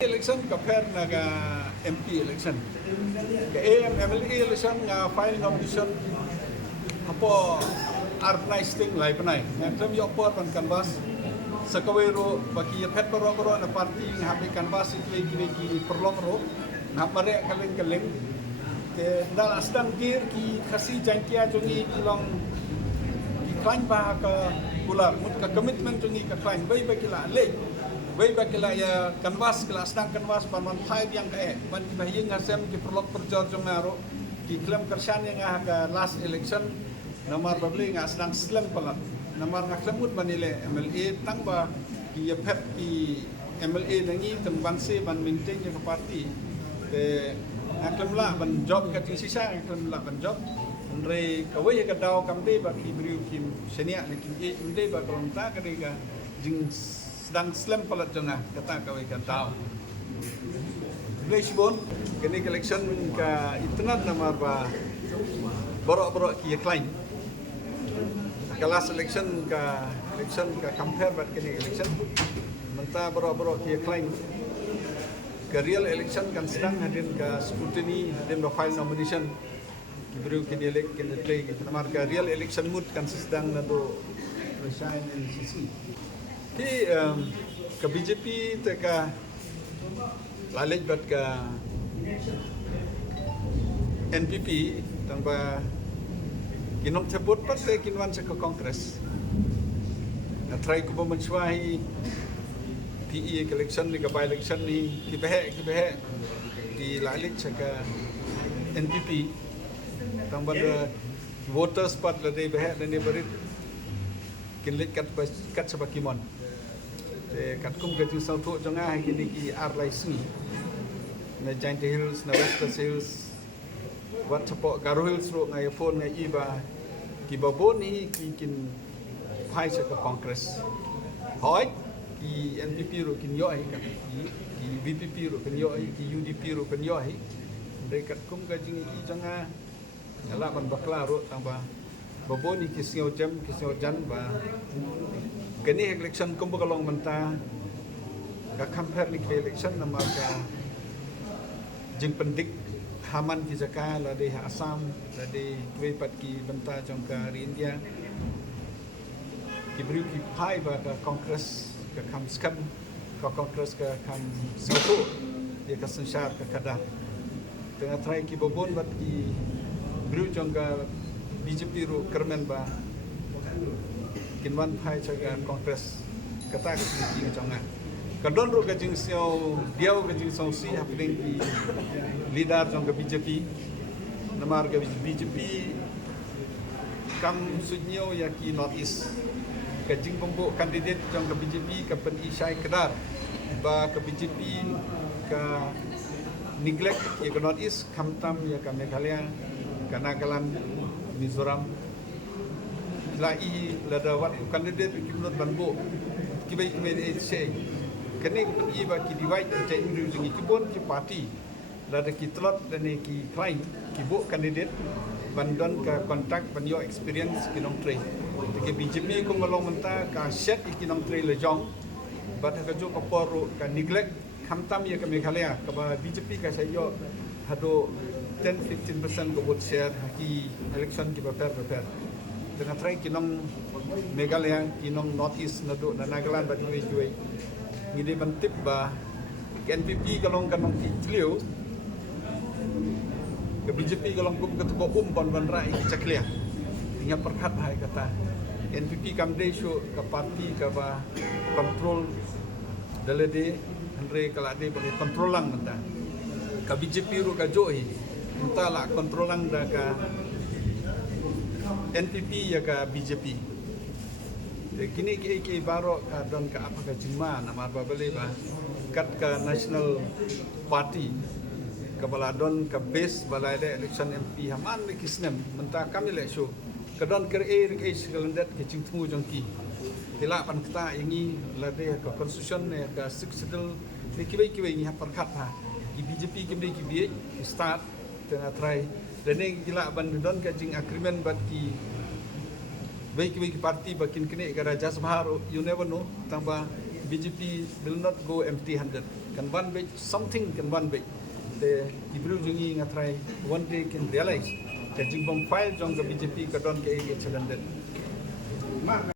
Election compare naga MP election. Ke MLA election nga file nomination apo organized thing lai panai. Yang kami opor pan canvas sakawero bagi pet baro na party nga habi canvas itu ki perlong ro nga mare kaleng ke dal asdang dir ki khasi jangkia jongi kilong ki klain ba ka pular mut ka commitment jongi ka klain bai kila le bai kila ya canvas kila asdang canvas pan thai yang ka ban ki bahing ngasem ki perlok perjor jongaro ki klaim kersan yang ka last election namar babli nga asdang slam pala namar nga klamut manile MLA tangba ki ya pet ki MLA nangi tembangse ban maintain ka party te aklam la ban job ka ting sisa aklam la ban job andre kawai ka daw kamde ba ki briu kim senia lekin e unde ba konta ka de ka jing sedang slam palat jona kata kawai ka daw Blashbon kini election ka itnat nama ba borok ki klain kelas election ka compare bat kini election menta borok ki klain ke real election kan sedang hadir ke scrutiny hadir ke file nomination diberi kini elek kini play kita namar ke real election mood kan sedang nado resign NCC di ke BJP teka lalej bat ke NPP tanpa kinong sebut pas kinwan ke kongres na try ko ba mensuahi PE election ni by election ni kibehe di lalit saka NPP tambah voters part la de behe dan berit kinlit kat sabakimon te kat kum ke sau thu jonga kini ki arlai sni na Giant Hills na West Hills wat support Garo Hills ro ngai phone ngai iba ki baboni ki kin phai saka congress hoi ki NPP ro kin yoi kan ki BPP ro kin yoi ki UDP ro kin yoi dekat kum ka jing i janga ala ban bakla ro tamba baboni ki sio jan ba kini election kum bakalong menta ka compare ni election nama ka jing pendik haman ki jaka la de Assam la de wepat ki benta jongka India ki bri ki pai ba ka congress ke kam skam ka kongres ke kam satu dia ka sensar ke kada tengah try ki bobon bat ki bru jongga BJP ru kermen ba kinwan phai chaga kongres kata ki jonga kadon ru ka jing sio diau ka jing song si happening ki leader jongga BJP namar ka BJP kam sunyo ya ki North East kajing pembuk kandidat yang ke BJP ke Pen Isyai Kedar ba ke BJP ke neglect ya ke North East Kamtam ya ke Meghalaya ke Nagaland Mizoram lai lada wat kandidat kimnot banbo kibai say kene Pen I ba ki divide dan cai indru jengi kibon ki party lada ki tlot dan ki client ki bu kandidat bandon ke kontak ban yo experience kinong train ke BJP ko malong menta ka set ikinong trail lejong bat ka jo kaporo ka neglect kamtam ya ka Meghalaya ka ba BJP ka sayo hado 10-15% ko vote share ki election ki prepare dengan try kinong Meghalaya kinong North East na do na Nagaland ba di juai ngide bantip ba NPP kalong kanong kitlio ke BJP kalong kum ketua ban rai ki caklia tinggal perkat hai kata NPP kamde show ke parti ke ba control dalade andre kala de bagi controlang menta ka BJP ru ka johi menta la controlang da ka NPP ya ka BJP de kini ke baro ka don ka apa ka jima nama babale ba kat ka national party ka baladon ka base balade election MP haman ni kisnem menta kami le show kadon ker ke segalandat ke cingtu jongki tila pan kita ingi lade ka constitution ne ka successful ne kibai ni perkat ha di BJP kimde ki start tengah try dan ne gila ban don ka jing agreement bat ki baik parti bakin kene ka raja sabhar you never know tambah BJP will not go empty-handed. Can one way something can one way. The Hebrew jungi ngatrai one day can realize that jing bom file jong the BJP kadon ke challenge.